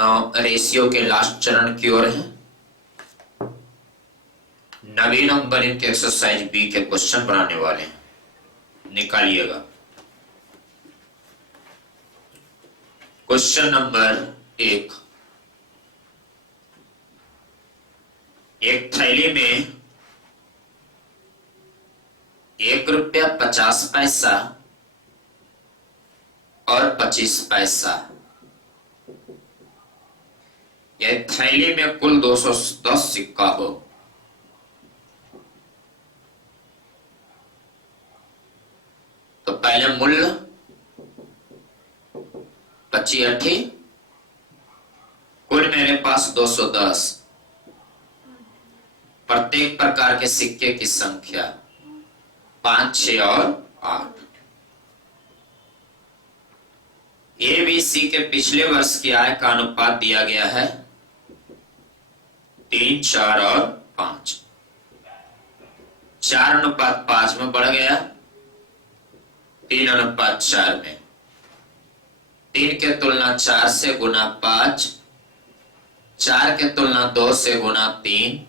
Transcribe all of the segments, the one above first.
Ratio के last चरण की ओर है। 9 नंबर इनके एक्सरसाइज बी के क्वेश्चन बनाने वाले हैं, निकालिएगा। क्वेश्चन नंबर 1, एक थैली में 1 रुपया 50 पैसा और 25 पैसा, यह थैली में कुल 210 सिक्का हो। तो पहले मूल्य 25 कुल मेरे पास 210, प्रत्येक प्रकार के सिक्के की संख्या 5, 6 और 8। ए बी सी के पिछले वर्ष की आय का अनुपात दिया गया है 3, 4 और 5। 4:5 में बढ़ गया 3:4 में। 3 के तुलना 4 से गुना 5, 4 के तुलना 2 से गुना 3,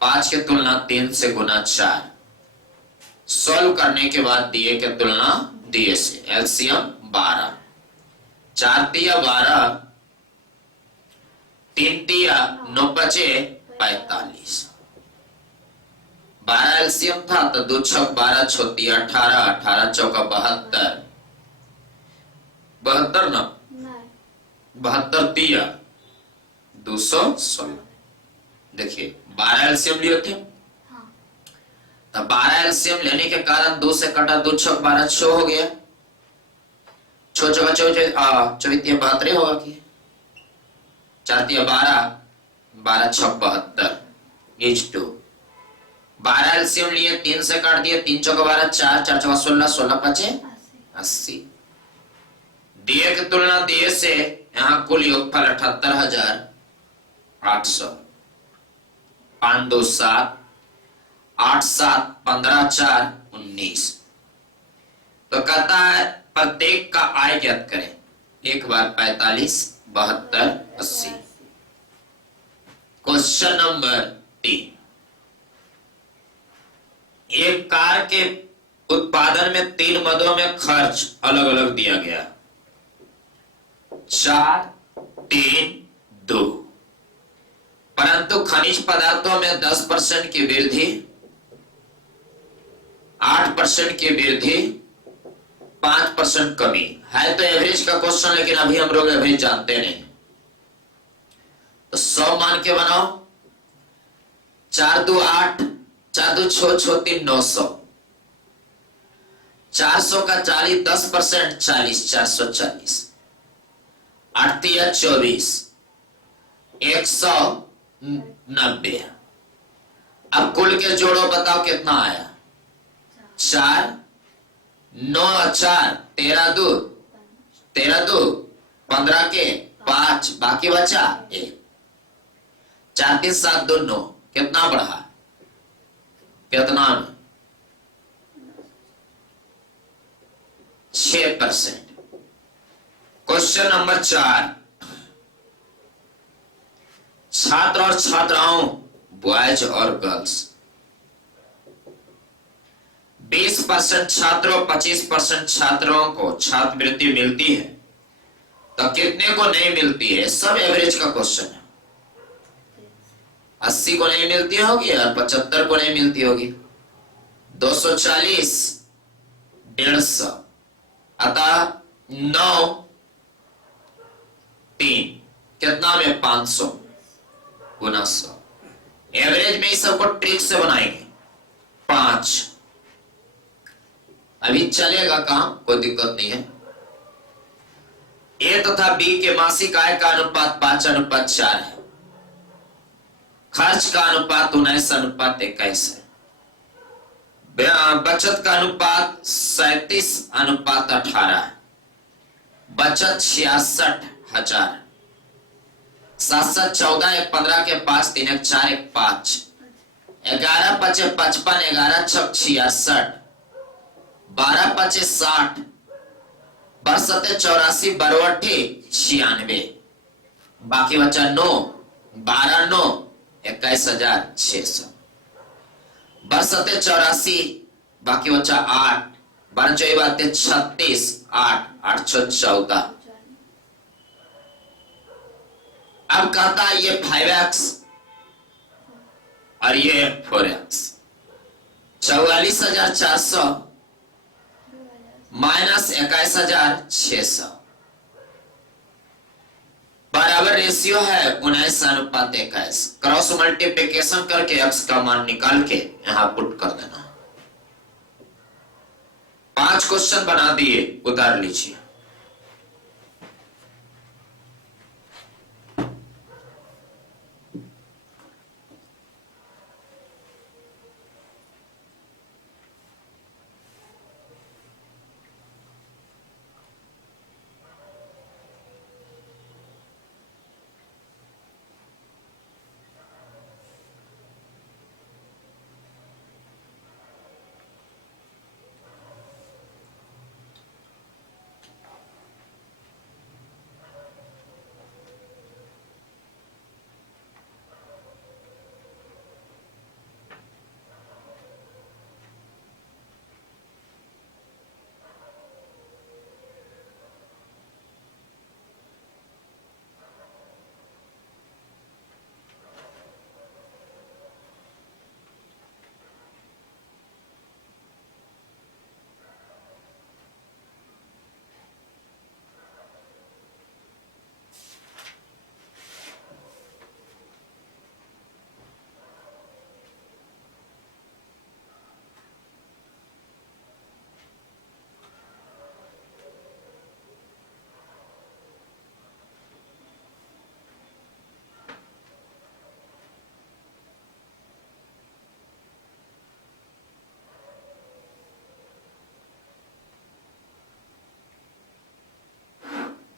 5 के तुलना 3 से गुना 4। सॉल्व करने के बाद दिए के तुलना दिए से एलसीएम 12, 4 तिया 12, 3 तिया 9 बचे 45। 12 एलसीएम था तो 2 छक 12 छोती 18, 18 चौका 72, 72 ना 72 तिया 216। देखिए 12 एलसीएम लिए थे, तो 12 एलसीएम लेने के कारण 2 से कटा 2 छक 12 6 हो गया। 6 चौका 24 72 होगा कि 4 तिया 12, 12 छक 72 इज 2। 12 एलसीएम लिए 3 से काट दिए, 3 चौका 12, 4 4 चौका 16, 16 पचे 80। दिए की तुलना दिए से यहाँ कुल योगफल 78,800। 5 2 7, 8 7 15 4 19। तो कहता है प्रत्येक का आय ज्ञात करें। एक बार 45 72 80। क्वेश्चन नंबर 3, एक कार के उत्पादन में 3 मदों में खर्च अलग अलग दिया गया 4, 3, 2, परंतु खनिज पदार्थों में 10% की वृद्धि, 8% की वृद्धि, 5% कमी है। तो एवरेज का क्वेश्चन, लेकिन अभी हम लोग एवरेज जानते नहीं। तो 100 मान के बनाओ। 4 2 8, 4 2 6 6 3 900। 400 का 40 10% 40, 440। 8 3 24, 190। अब कुल के जोड़ो, बताओ कितना आया। 4 9 4 13 2 15 के 5, बाकी बचा 1। 4 3 7 2 9, कितना बढ़ा, कितना में 6%। क्वेश्चन नंबर 4, छात्र और छात्राओं बॉयज और गर्ल्स 20% छात्रों 25% छात्रों को छात्रवृत्ति मिलती है, तो कितने को नहीं मिलती है। सब एवरेज का क्वेश्चन है। 80 को नहीं मिलती होगी और 75 को नहीं मिलती होगी। 240 150, अतः 9 3 कितना में 500 गुना 100। एवरेज में इस सबको ट्रिक से बनाएंगे। 5 अभी चलेगा काम, कोई दिक्कत नहीं है। ए तथा बी के मासिक आय का अनुपात 5:4 है। खर्च का अनुपात 19:21 है। बचत का अनुपात 37:18 है। बचत 66,000। 7 7 14, 1 15 के 5, 3 1 4 1 5। 11 5 55, 11 6 66, 12 5 60, 12 7 84, 92 96। बाकी बचा 9, 12 9 21,600। वर्ष 84, बाकी बचा 8, 12 चौबीस बात 36, 8 814। अब कहता है ये 5x और ये 4x। 44,400 माइनस 21,600 बराबर रेशियो है 19:21। क्रॉस मल्टीप्लिकेशन करके x का मान निकाल के यहां पुट कर देना। 5 क्वेश्चन बना दिए, उतार लीजिए।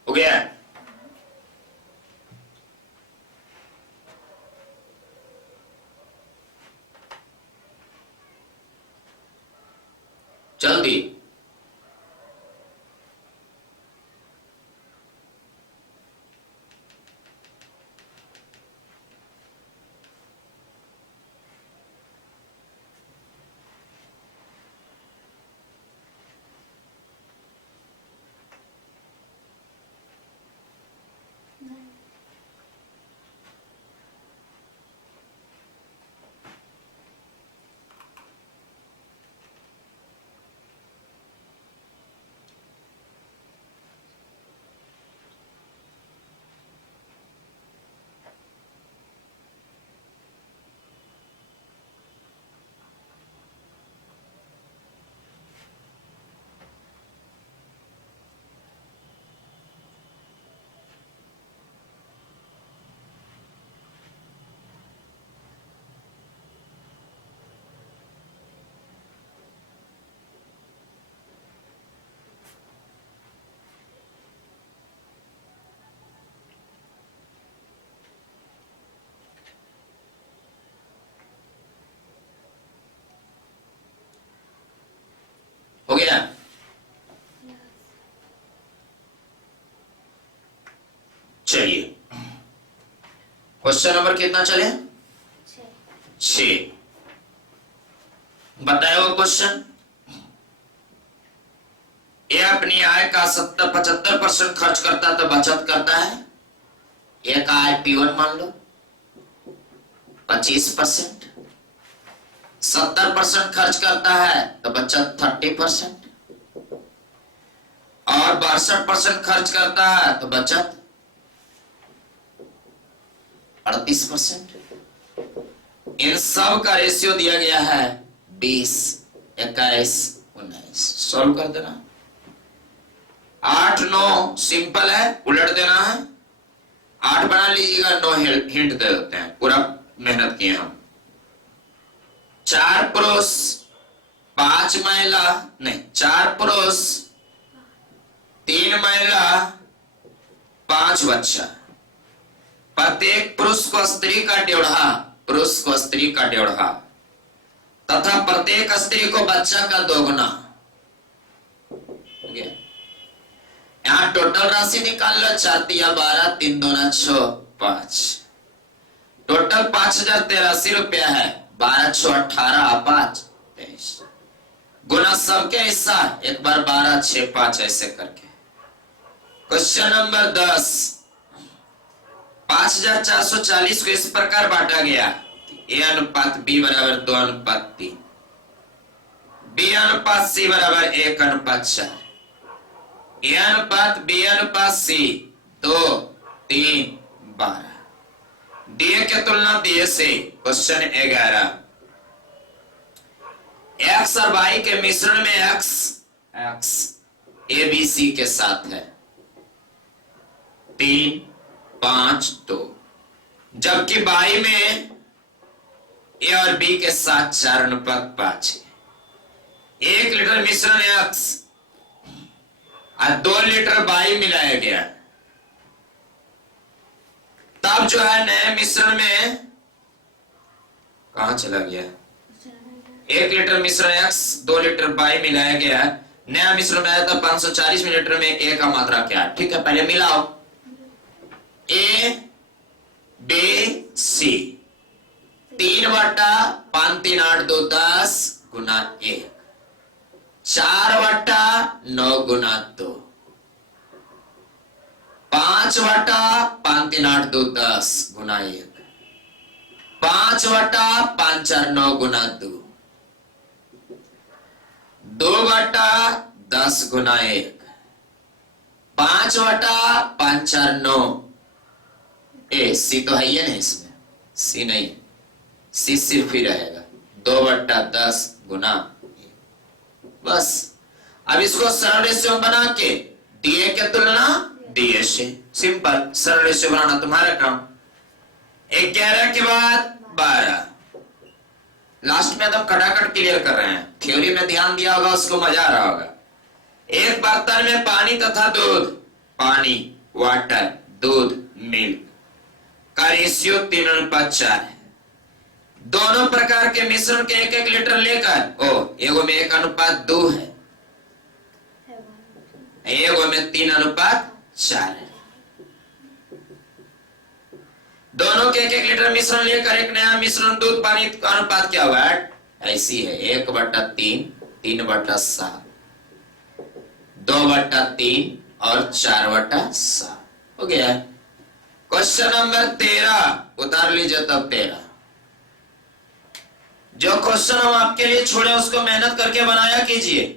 हो गया? जल्दी। हो गया? चलिए क्वेश्चन नंबर कितना चले? 6। बताया वो क्वेश्चन। ये अपनी आय का 75% खर्च करता तो बचत करता है। एक आय P1 मान लो 25%, 70% खर्च करता है तो बचत 30%, और 62% खर्च करता है तो बचत 38%। इन सब का रेशियो दिया गया है 20, 21, 19। सॉल्व कर देना। 8 9 सिंपल है, उलट देना है। 8 बना लीजिएगा, 9 हिंट दे देते हैं, पूरा मेहनत किए हम। 4 पुरुष 5 महिला, नहीं 4 पुरुष 3 महिला 5 बच्चा। प्रत्येक पुरुष को स्त्री का 1.5 तथा प्रत्येक स्त्री को बच्चा का 2 गुना। यहाँ टोटल राशि निकाल लो, 4 तिया 12, 3 दूना 6, 5। टोटल 5083 रुपया है। 12 6 18, 5 23। गुना सबके हिस्सा, एक बार 12 6 5 ऐसे करके। क्वेश्चन नंबर 10, 5440 को इस प्रकार बांटा गया, ए अनुपात बी बराबर 2 अनुपात 3, बी अनुपात सी बराबर 1 अनुपात 4, ए अनुपात बी अनुपात सी 2 3 12। दिए के तुलना दिए से। क्वेश्चन 11, एक्स और वाई के मिश्रण में एक्स ए बी सी के साथ है 3 5 2, जबकि वाई में ए और बी के साथ 4 अनुपात 5 है। 1 लीटर मिश्रण एक्स और 2 लीटर वाई मिलाया गया, तब जो है नए मिश्रण में कहां चला गया, 1 लीटर मिश्रण एक्स 2 लीटर वाई मिलाया गया, नया मिश्रण में आया था 540 मिलीलीटर में ए का मात्रा क्या। ठीक है, पहले मिलाओ, ए बी सी 3/5 3 8 2 10 गुना 1, 4/9 गुना 2, 5/5 3 8 2 10 गुना 1, 5/5 4 9 गुना 2, 2/10 गुना 1, 5/5 4 9। ए सी तो है ही है ना, इसमें सी नहीं, सी सिर्फ ही रहेगा। 2/10 गुना 1। बस अब इसको सरल रेशियो बना के दिए के तुलना दिए से, सिंपल सरल रेशियो बनाना तुम्हारा काम। 11 के बाद 12, लास्ट में एकदम खटाखट क्लियर कर रहे हैं। थ्योरी में ध्यान दिया होगा, उसको मजा आ रहा होगा। एक बर्तन में पानी तथा दूध, पानी वाटर दूध मिल्क का रेशियो 3:4 है। दोनों प्रकार के मिश्रण के 1-1 लीटर लेकर, एगो में 1:2 है, एगो में 3:4 है। दोनों के 1-1 लीटर मिश्रण लेकर एक नया मिश्रण दूध पानी का अनुपात क्या हुआ है, ऐसी है 1/3 3/7 2/3 और 4/7 हो गया। क्वेश्चन नंबर 13 उतार लीजिए तब 13। जो क्वेश्चन हम आपके लिए छोड़े उसको मेहनत करके बनाया कीजिए।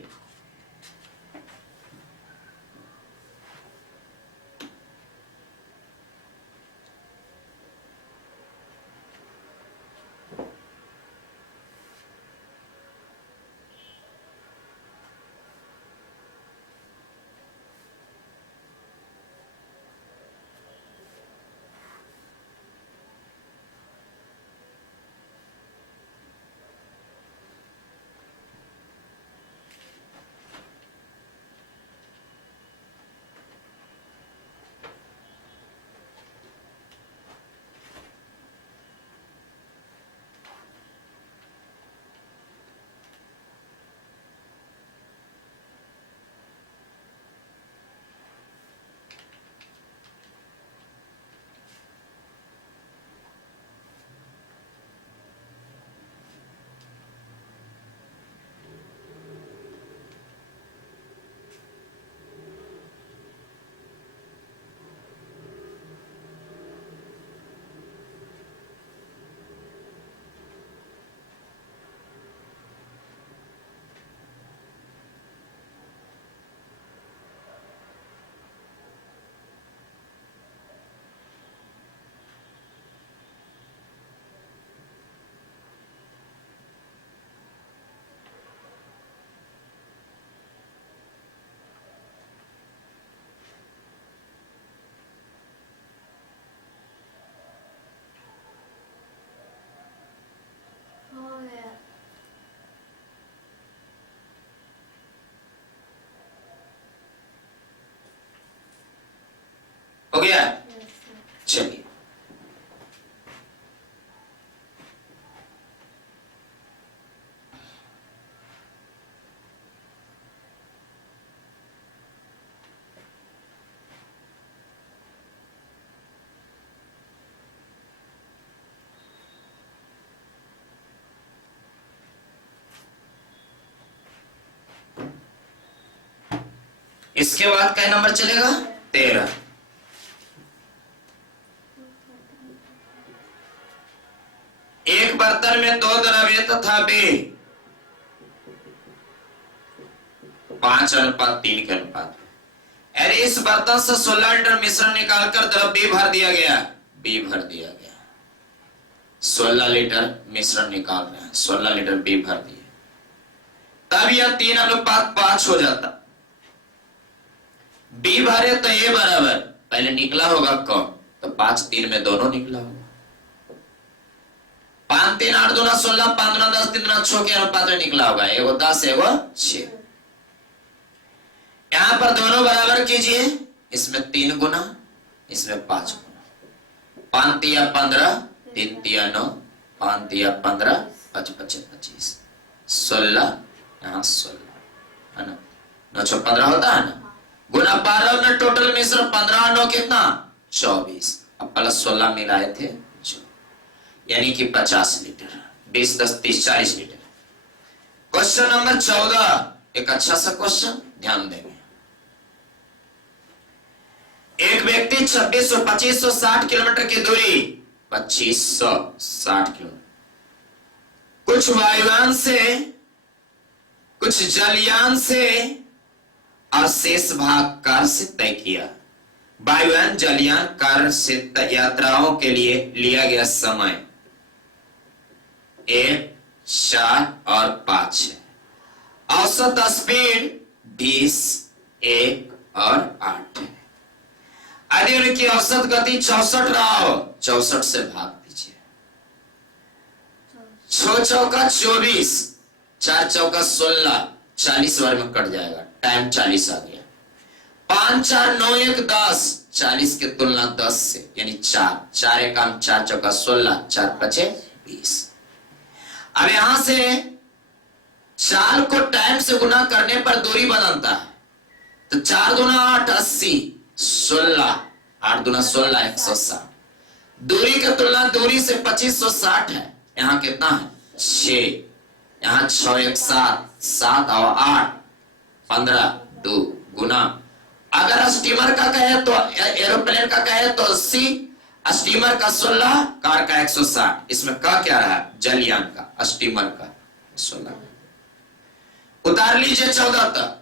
हो गया, चलिए इसके बाद क्या नंबर चलेगा 13। एक बर्तन में 2 द्रव्य तथा बे 5:3 के अनुपात। अरे इस बर्तन से 16 लीटर मिश्रण निकालकर द्रव्य भर दिया गया, बी भर दिया गया। 16 लीटर मिश्रण निकाल रहे हैं, 16 लीटर बी भर दिए, तब यह 3:5 हो जाता। बी भरे तो ए बराबर पहले निकला होगा कौन, तो 5 3 में दोनों निकला होगा। 5 3 8 2 16, 5 2 10 3 6 के अनुपात में निकला होगा, एगो 10 एगो 6। यहां पर दोनों बराबर कीजिए, इसमें 3 गुना, इसमें 5 गुना। 5 तिया 15, 3 तिया 9, 5 तिया 15, 5 5 25, 16, यहाँ 16 है ना, 9 6 15 होता है ना, गुना 12 में टोटल मिश्रण 15 9 कितना 24, अब प्लस 16 मिलाए थे यानी कि 50 लीटर। 20 10 30 40 लीटर। क्वेश्चन नंबर 14, एक अच्छा सा क्वेश्चन, ध्यान देंगे। एक व्यक्ति 2600 2560 किलोमीटर की दूरी 2560 किलोमीटर कुछ वायुयान से कुछ जलयान से और शेष भाग कार से तय किया। वायुयान जलयान कार से यात्राओं के लिए लिया गया समय 1 4 और 5 है। औसत स्पीड 20 1 और 8 है। यदि उनकी औसत गति 64 रहा हो, 64 से भाग दीजिए। 6 चौका 24, 4 चौका 16, 40 बार में कट जाएगा, टाइम 40 आ गया। 5 4 9 1 10, 40 की तुलना 10 से यानी 4 4 एक काम 4 चौका 16, 4 5 20। अब यहां से 4 को टाइम से गुना करने पर दूरी बदलता है, तो 4 दूना 8 80, 16 8 दूना 16 160। दूरी की तुलना दूरी से 2560 है, यहाँ कितना है 6, यहाँ 6 1 7 7 और 8 15 2 गुना। अगर स्टीमर का कहे तो एरोप्लेन का कहे तो 80, स्टीमर का 16, कार का 160। इसमें का क्या रहा, जलयान का, स्टीमर का 16। उतार लीजिए 14 तक।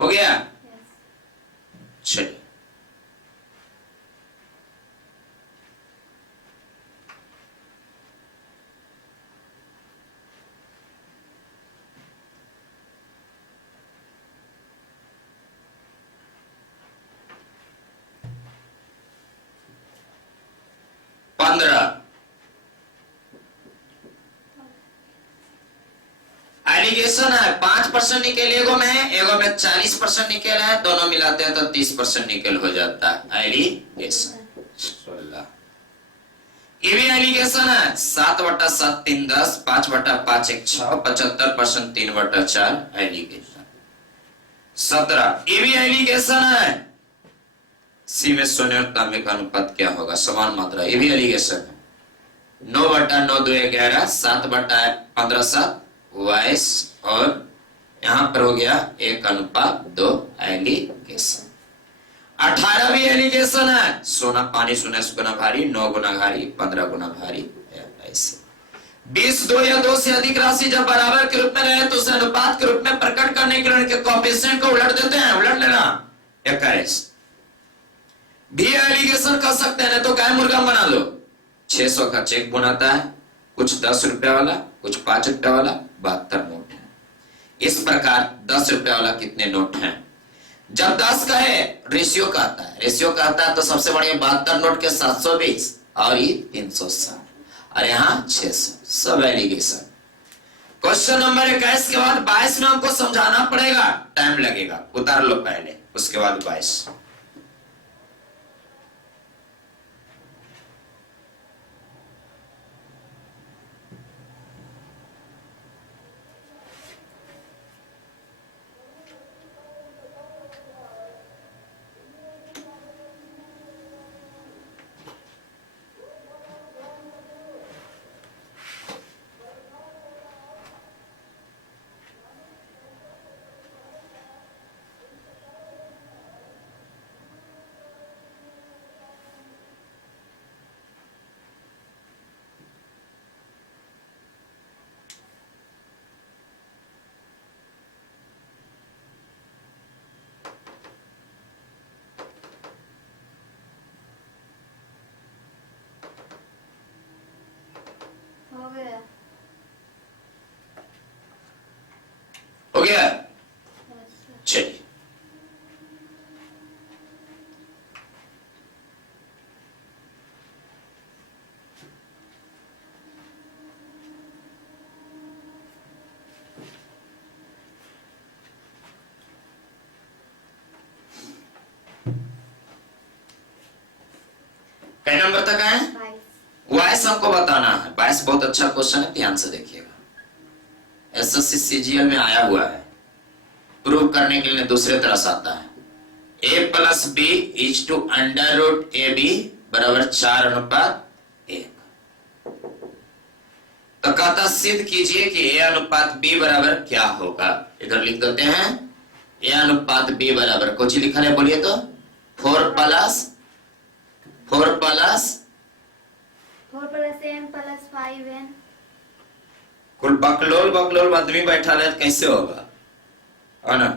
हो गया, चलिए। एलिगेशन है 5% निकेल एगो में 40% निकेल है, दोनों मिलाते हैं तो 30% निकेल हो जाता है। एलिगेशन 16। ये भी एलिगेशन है 7/7 3 10, 5/5 1 6, 75% 3/4 एलिगेशन। 17 ये भी एलिगेशन है, सी में शून्य और तांबे का अनुपात क्या होगा, समान मात्रा, ये भी एलिगेशन है। 9/9 2 11, 7/15 7 22 और यहां पर हो गया 1:2 एलिगेशन। 18 भी एलिगेशन है। सोना पानी सोने से गुना भारी, 9 गुना भारी, 15 गुना भारी, ऐसे 20 2 या 2 से अधिक राशि जब बराबर के रूप में रहे तो उसे अनुपात के रूप में प्रकट करने के लिए उनके कोएफिशिएंट को उलट देते हैं। उलट लेना 21 भी एलिगेशन कर सकते हैं, तो गाय मुर्गा बना लो। 600 का चेक बनाता है, कुछ 10 रुपए वाला, कुछ 5 रुपए वाला, 72 नोट है। इस प्रकार 10 रुपए वाला कितने नोट हैं? जब 10 का है रेशियो कहता है, रेशियो कहता है तो सबसे बढ़िया 72 नोट के 720 और ये 360 और यहाँ 600, सब एलिगेशन। क्वेश्चन नंबर 21 के बाद 22 में हमको समझाना पड़ेगा, टाइम लगेगा, उतार लो पहले, उसके बाद 22। हो गया? चलिए कई नंबर तक आए? 22 हमको बताना है। 22 बहुत अच्छा क्वेश्चन है, ध्यान से देखिएगा। एसएससी सीजीएल में आया हुआ है, प्रूव करने के लिए दूसरे तरह से आता है। a plus b is two under root a b बराबर 4:1। तो कहता सिद्ध कीजिए कि a अनुपात b बराबर क्या होगा। इधर लिख देते हैं a अनुपात b बराबर, कुछ लिखा है बोलिए तो 4 प्लस n प्लस 5n। कुल बकलोल आदमी बैठा रहे तो कैसे होगा, है ना?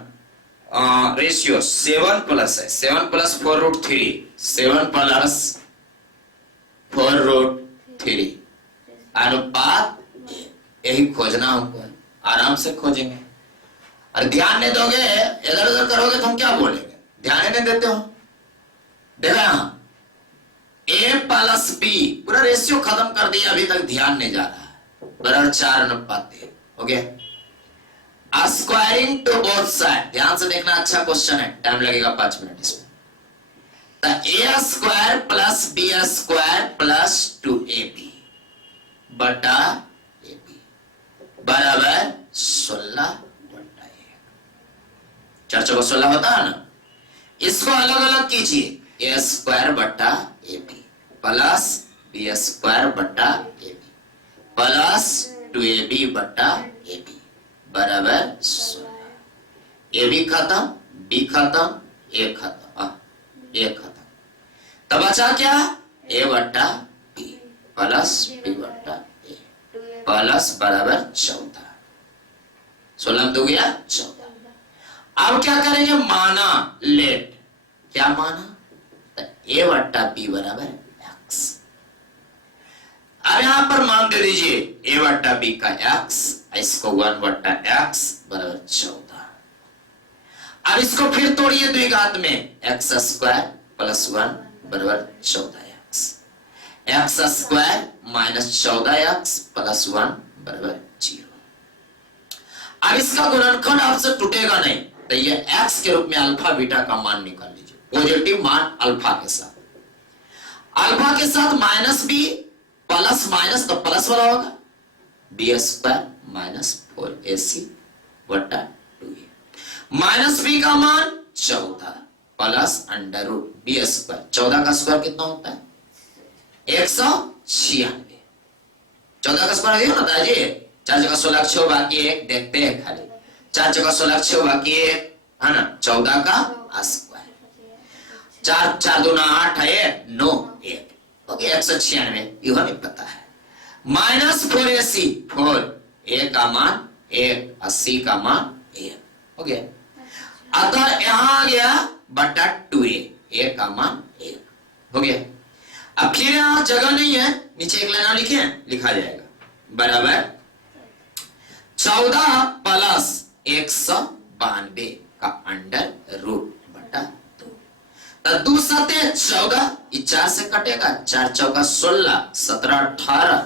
रेशियो 7 प्लस है, 7 प्लस 4√3, 7 प्लस 4√3 अनुपात, यही खोजना हमको, आराम से खोजेंगे। और ध्यान नहीं दोगे, इधर उधर करोगे तो हम क्या बोलेंगे? ध्यान ही नहीं देते हो। देखो यहां a प्लस b पूरा रेशियो खत्म कर दिया, अभी तक ध्यान नहीं जा रहा है, बराबर 4:1 हो गया। स्क्वायरिंग टू बोथ साइड, ध्यान से देखना, अच्छा क्वेश्चन है, टाइम लगेगा 5 मिनट इसमें। तो a square plus b square plus 2ab बटा ab बराबर 16/1। 4 को 16 होता है ना। इसको अलग अलग कीजिए, a स्क्वायर बटा ab प्लस b स्क्वायर बटा ab प्लस 2ab बटा ab बराबर 16। ए बी खत्म, बी खत्म, ए खत्म, ए खत्म। तब बचा क्या? ए बट्टा बी प्लस बी बट्टा ए प्लस बराबर 14। 16 तो गया 14। अब क्या करेंगे? माना लेट, क्या माना? ए बट्टा बी बराबर एक्स। अब यहां पर मान दे दीजिए ए बट्टा बी का एक्स, इसको 1 बट्टा एक्स बराबर 14। अब इसको फिर तोड़िए द्विघात में, एक्स स्क्वायर प्लस 1 बराबर 14x, x square minus 14x plus 1 बराबर 0। अब इसका गुणनखंड आपसे टूटेगा नहीं, तो ये x के रूप में अल्फा बीटा का मान निकाल लीजिए, पॉजिटिव मान अल्फा के साथ। अल्फा के साथ माइनस बी प्लस माइनस तो प्लस वाला होगा, बी स्क्वायर माइनस 4ac बटा 2a माइनस बी का मान 14 plus under root b square. 14 का स्क्वायर कितना होता है? 196। 14 का स्क्वायर है ना दादी? 4 जगह 16 6 बाकी 1, देखते हैं खाली 4 जगह 16 6 बाकी 1 है ना, 14 का स्क्वायर। चार चार दूना 8 है 9 1 ओके 196 यह हमें पता है। -4AC 4 A का मान 1 80 का मान 1 हो गया। अतः यहां आ गया बटा 2A A का मान 1 हो गया। अब फिर यहां जगह नहीं है, नीचे एक लाइन लिखे हैं, लिखा जाएगा बराबर 14 प्लस 192 का अंडर रूट बटा 2। तो 2 सते 14, 4 से कटेगा, 4 चौका 16, 17 18,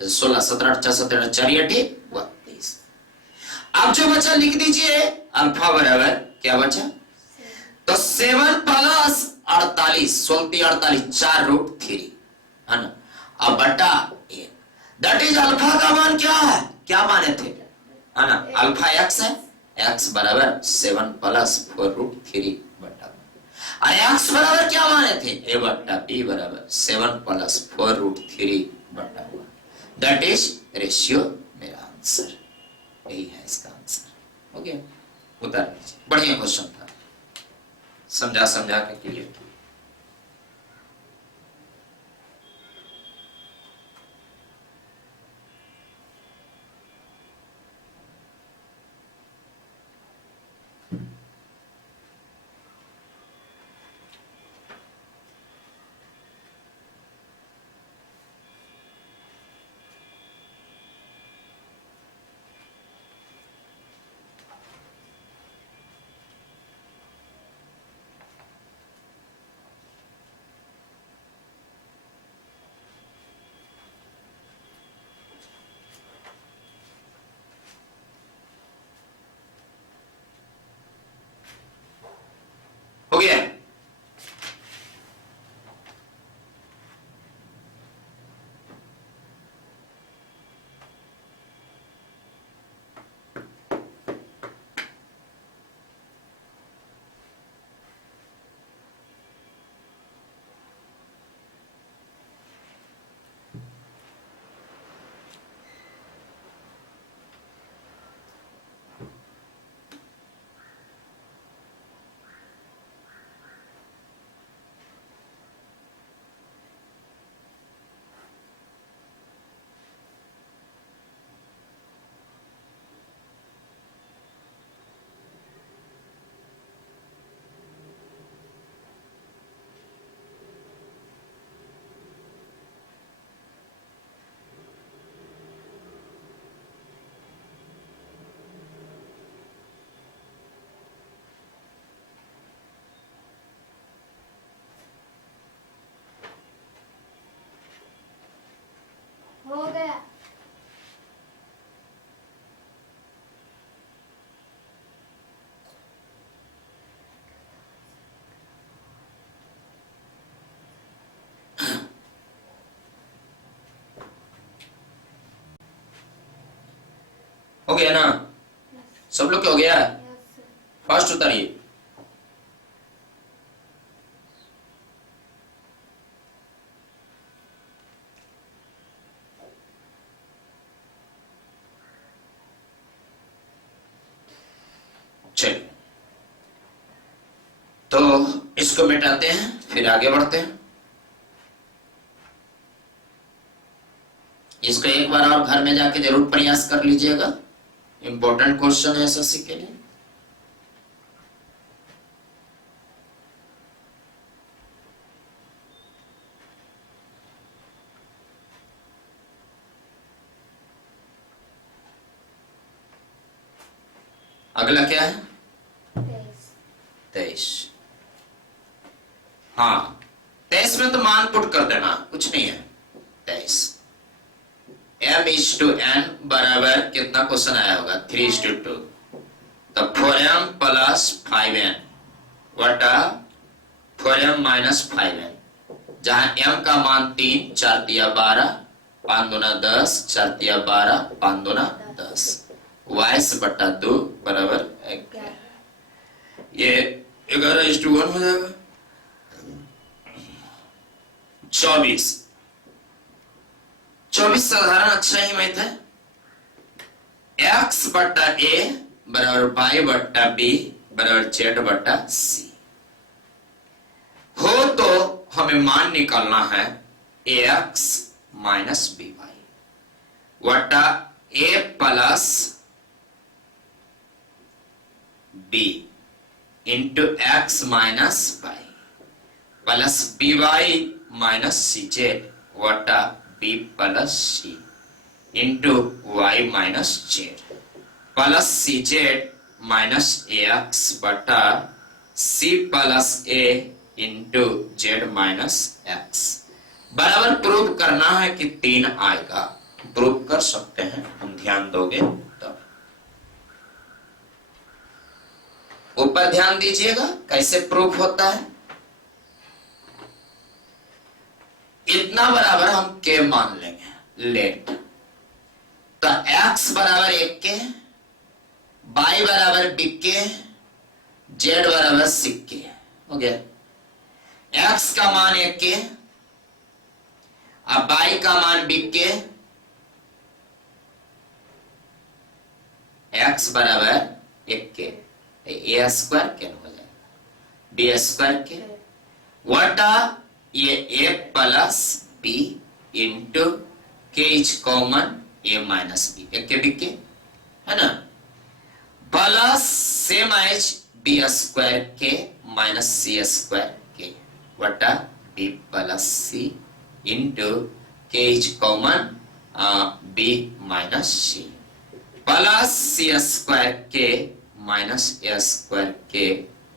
16 17 4 17 4 32। अब जो बचा लिख दीजिए अल्फा बराबर क्या बचा, तो 7 प्लस 48 16 48 4 रूट 3 है ना। अब बटा 1 दैट इज अल्फा का मान क्या है, क्या माने थे है ना, अल्फा x है, x बराबर 7 प्लस 4 रूट 3 बटा 1। और x बराबर क्या माने थे, a बटा b बराबर 7 प्लस 4 रूट 3 बटा 1। दैट इज रेशियो मेरा आंसर, यही है इसका आंसर। ओके उतार लीजिए, बढ़िया क्वेश्चन था, समझा समझा के क्लियर किया। हो गया। हो गया। हो गया ना, सब लोग क्या हो गया, फर्स्ट उतारिए। चलिए तो इसको मिटाते हैं, फिर आगे बढ़ते हैं। इसको एक बार और घर में जाके जरूर प्रयास कर लीजिएगा, इंपॉर्टेंट क्वेश्चन है एसएससी के लिए। अगला क्या है, 23। हाँ 23 में तो मान पुट कर देना, कुछ नहीं है। 23 m/n बराबर कितना क्वेश्चन आया होगा, 3:2। तो 4m प्लस 5n वटा 4m माइनस 5n, जहां m का मान 3 4 दिया 12 5 दूना 10 4 दिया 12 5 दूना 10 22 बटा 2 बराबर 11। ये 11:1 हो जाएगा। 24 साधारण अच्छा ही मैथ है। x बट्टा a बराबर y बट्टा b बराबर z बट्टा c। हो तो हमें मान निकालना है ax माइनस बी वाई वटा a plus b into X minus Y plus B Y minus C Z वटा B plus C into Y minus Z plus C Z minus A X बटा C plus ए into Z minus X बराबर prove करना है कि 3 आएगा। Prove कर सकते हैं हम, ध्यान दोगे तब। ऊपर ध्यान दीजिएगा कैसे प्रूफ होता है। इतना बराबर हम के मान लेंगे लेट, तो x बराबर 1 के, y बराबर b के, z बराबर सिक के हो गया। x का मान 1 के, अब y का मान b के, x बराबर 1 के, ए स्क्वायर कैन हो जाएगा बी स्क्वायर के वटा ये ए प्लस बी इंटू के is common a minus b, एक के बी के है ना, plus same as b square के माइनस सी स्क्वायर के वटा बी प्लस सी इंटू के is common b minus c plus C square के माइनस ए स्क्वायर के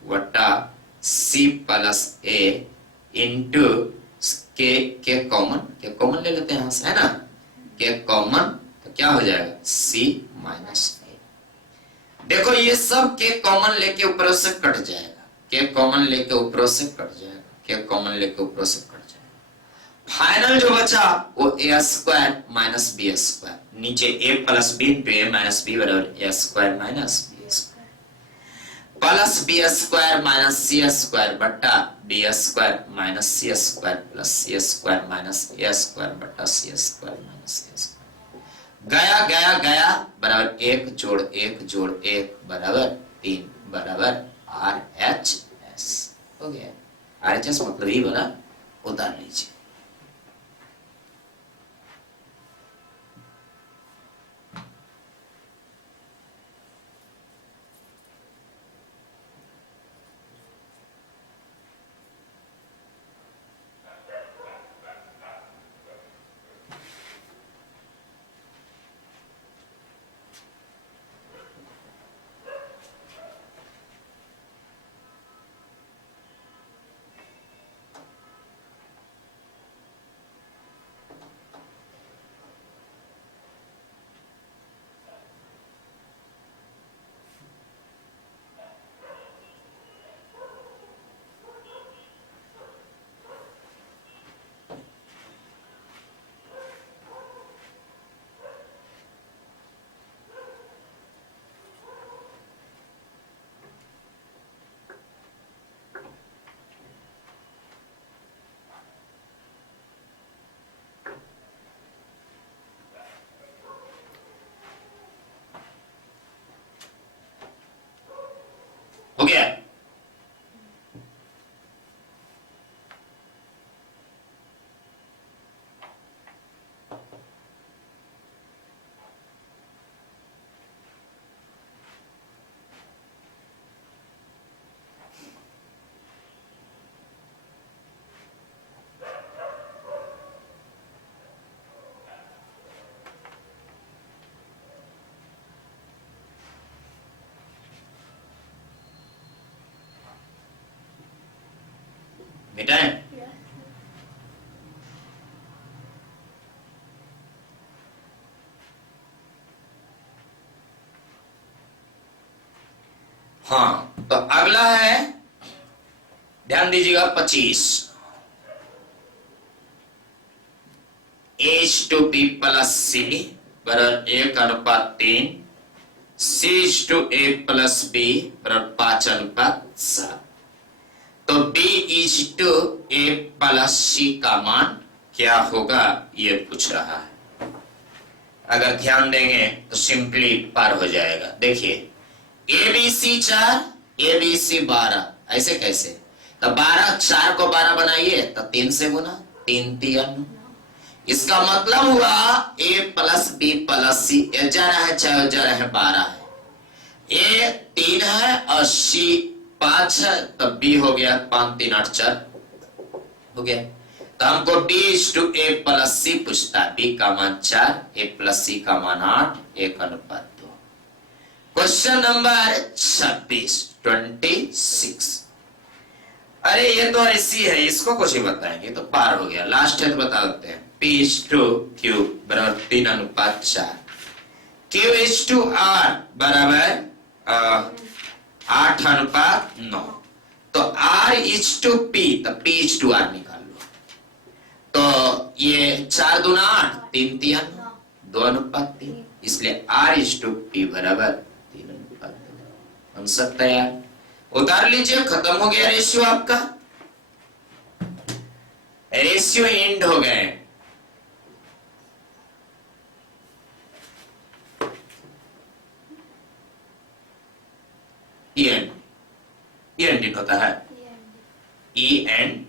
वटा सी प्लस ए इंटू के कॉमन ले लेते हैं है ना, के कॉमन तो क्या हो जाएगा सी माइनस ए। देखो ये सब के कॉमन लेके ऊपर से कट जाएगा, के कॉमन लेके ऊपर से कट जाएगा, के कॉमन लेके ऊपर से कट जाएगा। फाइनल जो बचा वो A square minus B square, नीचे A plus B into A minus B बराबर A square minus B plus B square minus C square बटा बी स्क्वायर माइनस सी स्क्वायर प्लस सी स्क्वायर माइनस ए square बटा C square minus ए square गया गया गया बराबर 1 जोड़ 1 जोड़ 1 बराबर 3 बराबर आर एच एस हो गया। आर एच एस मतलब ही वाला उतार लीजिए। हो गया। मिटाएं। हाँ तो अगला है, ध्यान दीजिएगा 25 H to B plus C बराबर 1:3, C to A plus B बराबर 5:7। तो b is to A plus C का मान क्या होगा ये पूछ रहा है। अगर ध्यान देंगे तो सिंपली पार हो जाएगा। देखिए A B C 4 A B C 12, ऐसे कैसे, तो 12, 4 को 12 बनाइए तो 3 से गुना, 3 3। इसका मतलब हुआ a प्लस बी प्लस सी, 11 है चाहे 11 है 12 है, a 3 है और c 5 है, तब b हो गया 5 3 8 4 हो गया। तो हमको d/a प्लस सी पूछता है, b का मान 4, a प्लस c का मान 8, 1:2। Question number 26 26। अरे ये तो ऐसी है, इसको कुछ ही बताएंगे तो पार हो गया। लास्ट है तो बता देते हैं, p/q बराबर 3:4, q/r बराबर 8:9। तो r/p, तो p/r निकाल लो। तो ये 4 दूना 8, 3 3 2:3, इसलिए r/p बराबर 3:2। आंसर तैयार, उतार लीजिए, खत्म हो गया रेशियो आपका, रेशियो एंड हो गए। ई एंड होता है, ई एंड